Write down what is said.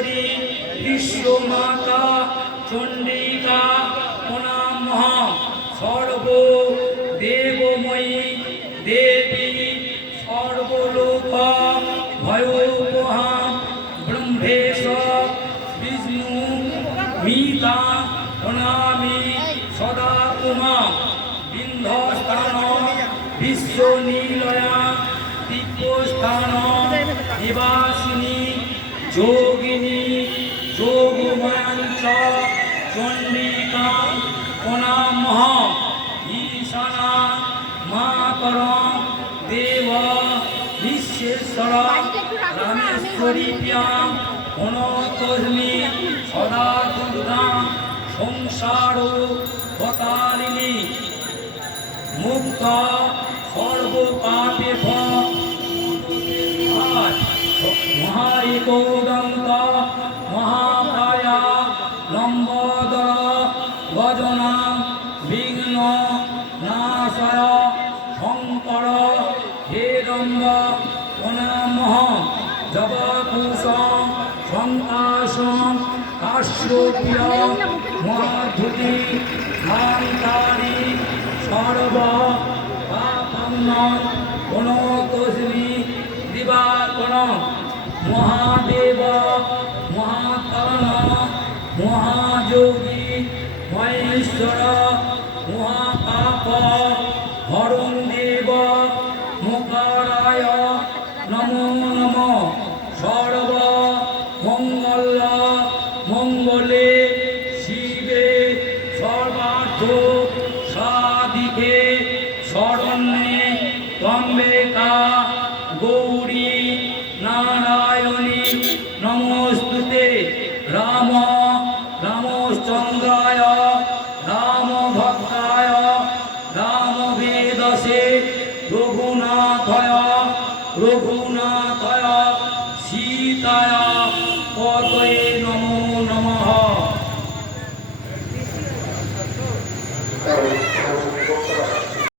রামেশ্বরী বিশ্বমাতা চণ্ডিকা প্রণাম সর্ব দেবময়ী দেবী সর্বলোক ভয়োপহা ব্রহ্মেশ বিষ্ণু মিতা প্রণামী সদা উমা বিন্ধস্থান বিশ্বনীলয়া দিব্যস্থান নিবাসিনী যোগিনী যোগমাঞ্চ চণ্ডিকা প্রণাম ঈশানা মাতরম দেব বিশ্বেশ্বর রামেশ্বরীপ্যাং অনতস্মি সদা দুর্গা সংসার বতারিণী মুক্ত সর্বপাপে মহারিকৌদন্ত মহাকায়া লম্বোদর গজনা বিঘ্ন নাশয় শঙ্কর হেরম্ব প্রণাম জবকুশ সংকাশ কাশ্যপ্য মহাধুতি ধান্তারি সর্ব পাপন্ন অনতস্মি দিবাকর মহাদেব মহাকর্ণ মহাযোগী মহেশ্বর মহাপাপ হরণ দেব মুখারায় নমো নম সর্ব মঙ্গল মঙ্গলে শিবে সর্বার্থ সাধিকে শরণ্যে ত্র্যম্বিকা গৌরী নারায়ণী নমস্তুতে রাম রামচন্দ্রায় রামভক্তায় রামবেদসে রঘুনাথায় রঘুনাথায় সীতায় পতয়ে নমঃ।